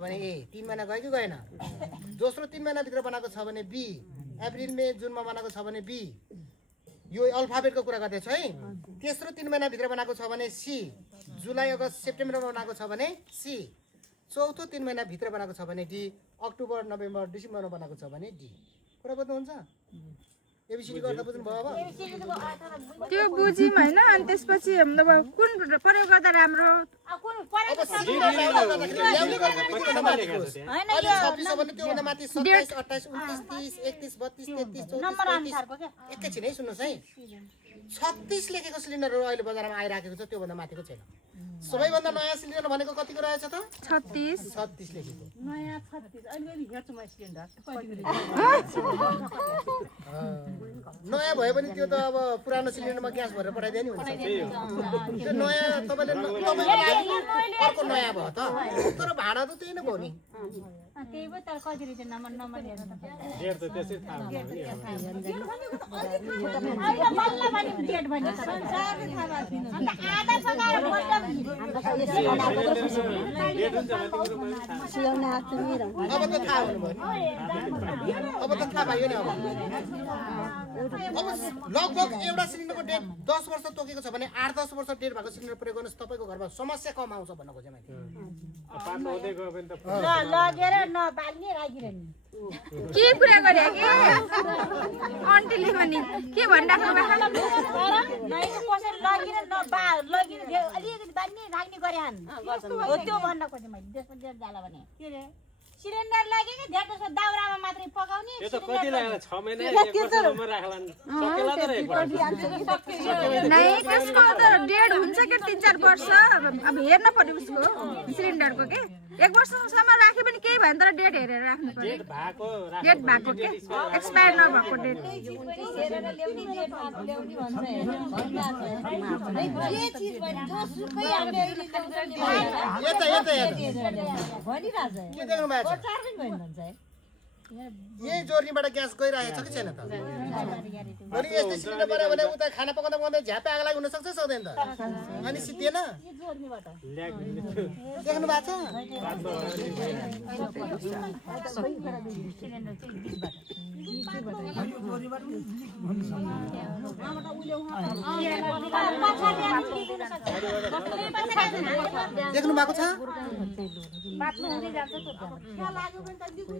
भने ए 3 महिना गयो कि गएन दोस्रो 3 महिना भित्र बनाएको छ भने बी अप्रिल मे जुनमा बनाएको छ भने बी यो अल्फाबेटको कुरा गर्दै छु है तेस्रो 3 महिना भित्र बनाएको छ भने सी जुलाई अगस्त सेप्टेम्बरमा बनाएको छ भने सी चौथो 3 महिना भित्र बनाएको छ भने डी अक्टोबर नोभेम्बर डिसेम्बरमा बनाएको छ भने डी कुरा बुझ्नुहुन्छ एबीसीडी गर्दा बुझ्नु भयो अब त्यो बुझिम हैन अनि त्यसपछि कुन प्रयोग गर्दा राम्रो कुन प्रयोग गर्दा हैन यो 26 भने त्यो भन्दा माथि 27 28 29 30 31 32 33 नम्बर अनुसारको के एकैछिन है सुन्नुस् है 36 लेखेको सिलिन्डरहरु अहिले बजारमा आइराखेको छ त्यो भन्दा माथिको छैन सबैभन्दा नयाँ सिलिन्डर भनेको कतिको रहेछ त 36 लेखेको नयाँ 36 अहिले हेर्छु म सिलिन्डर नयाँ भयो भने त्यो त अब पुरानो सिलिन्डरमा ग्यास भरेर पठाइदिए नि हुन्छ त्यो नयाँ तपाईले अर्को नयाँ भयो त तर भाडा त त्यही नै भयो नि त्यही भो तर कति रहेछ नम्बर हेर्नु त डेट त त्यसै थाहा भयो नि अहिले बल्ल पनि डेट भन्ने संसारले थाहा भएको छैन अन्त आधा सगाएर बल्ल डेट हुन्छ भने तिम्रो अब त थाहा हुनु भयो अब त थाहा भयो नि अब लगभग एउटा सिलिन्डरको डेट 10 वर्ष तोकेको छ भने 8-10 वर्ष डेट भएको सिलिन्डर प्रयोग गर्नुहोस् तपाईँको घरमा समस्या कम आउँछ भन्न खोजे मैले पात हुँदै गयो भने त लगेर नबाल्ने राखिरहने के कुरा गरे के आन्टीले पनि के भनिराख्नु भएको नै कसैले लगेर लगिन अलिकति बाल्ने राख्ने गरे हान हो त्यो भन्न खोजे मैले त्यसपछि डेट जाला भने के रे सिलिन्डर लाग्यो कि धेरै जस्तो दाउरामा मात्रै पकाउने यो त कति लाग्यो 6 महिना 1 वर्षसम्म राख्लान् सकेला त रे नै त्यसको त डेढ हुन्छ के 3-4 वर्ष अब हेर्न पर्यो उसको सिलिन्डरको के 1 वर्षसम्म राखे पनि केही भएन तर डेट हेरेर राख्नु पर्यो डेट भएको के एक्सपायर नभएको डेट हेरेर ल्याउने डेट ल्याउने भन्छ जे चीज भने जसुकै हामीले भनिराछ के देख्नु भएको छ चार्जिङ भएन भन्छ है यही जोर्नीबाट ग्यास गइरहेको छ कि छैन त अनि यस्तै सिलिन्डर पऱ्यो भने उता खाना पकाउँदा पकाउँदै झ्यापे आग लागि हुन सक्छ सक्दैन त अनि सिद्धिएन यो जोर्नीबाट देख्नु भएको छ सिलिन्डर चाहिँ देख्नु भएको छ बाटो हुँदै जान्छ त